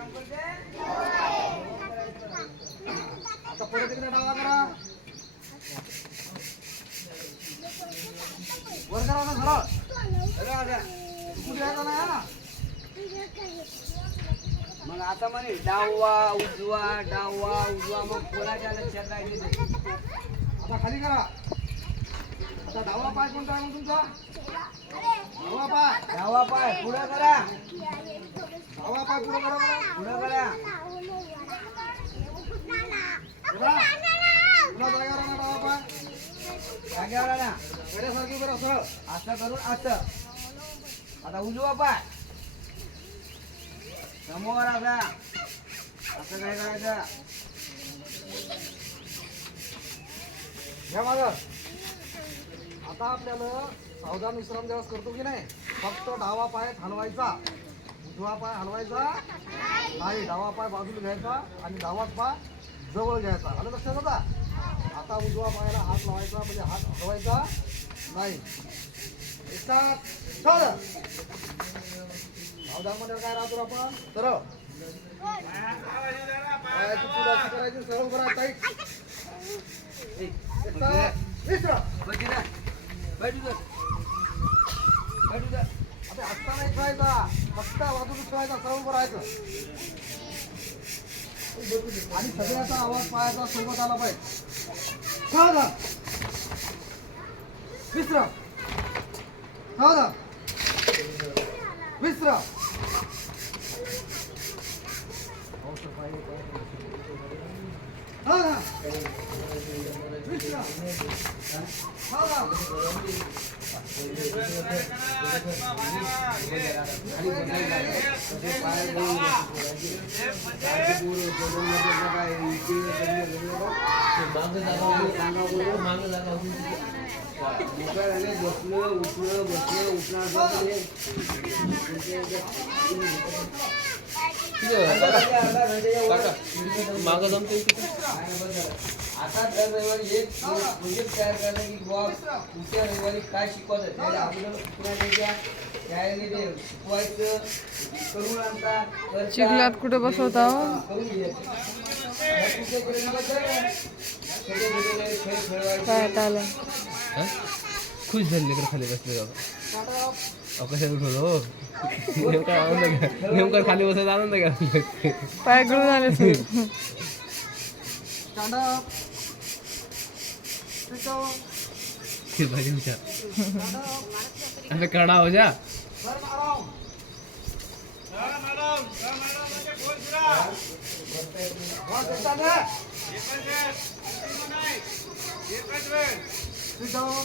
आता पुढे तिकडे डावा करा. वर करा ना सरळ. कुठे आहे का नाही ना? मग आता म्हणे डावा उजवा मग कोणाच्या लक्षात राहिले ते? आता खाली करा. आता डावा पाय कोणता आहे मग तुमचा? डावा पाय पुढे करा. डावा पाय पुढे करा बरं. पुढे करा. पुढे जागा ना डावा पाय. जागेवर आणा. वेड्यासारखी बरं सरळ. असं करून असं. आता उजवा पाय समोर असा. असं काय करायचं? घ्या मागं. आता आपल्याला सावधान विश्राम दिवस करतो की नाही, फक्त डावा पाय हलवायचा, उजवा पाय हलवायचा नाही. डावा पाय बाजूला घ्यायचा आणि डावा पाय जवळ घ्यायचा. आलं लक्षात आता? आता उजवा पायाला हात लावायचा, म्हणजे हात हलवायचा नाही. एकसाथ सावधान. सावधान मध्ये काय राहतो आपण? सरळ पायाची पुढाची करायची, सरळ करा, टाईट. एकसाथ विश्राम. आता हत्ता नाही खेळायचा, फक्त बाजूला खेळायचा, सरळ करायचं. आणि सगळ्याचा आवाज पायाचा सोबत आला पाहिजे. सावधान विश्राम. सावधान विश्राम. सावधान विश्राम. सावधान. बसलं उठलं मागं जमते आता दर रविवारी एक प्रोजेक्ट तयार करायला की बॉस पुढच्या रविवारी काय शिकवायचं त्याला अगोदर सूचना द्यायच्या, त्याने ते शिकवायचं करून आणतात. चिखलात कुठे बसवता हो? करून घ्यायचं. काय आलं? खुश झाले लेकर खाली बसले बाबा. कशाला बोलो नेमका आनंद घ्या, नेमका खाली बसायचा आनंद घ्या. पाय गळून आले sir. Stand up. Sit down. अबे खड़ा हो जा. Turn around. Sit down.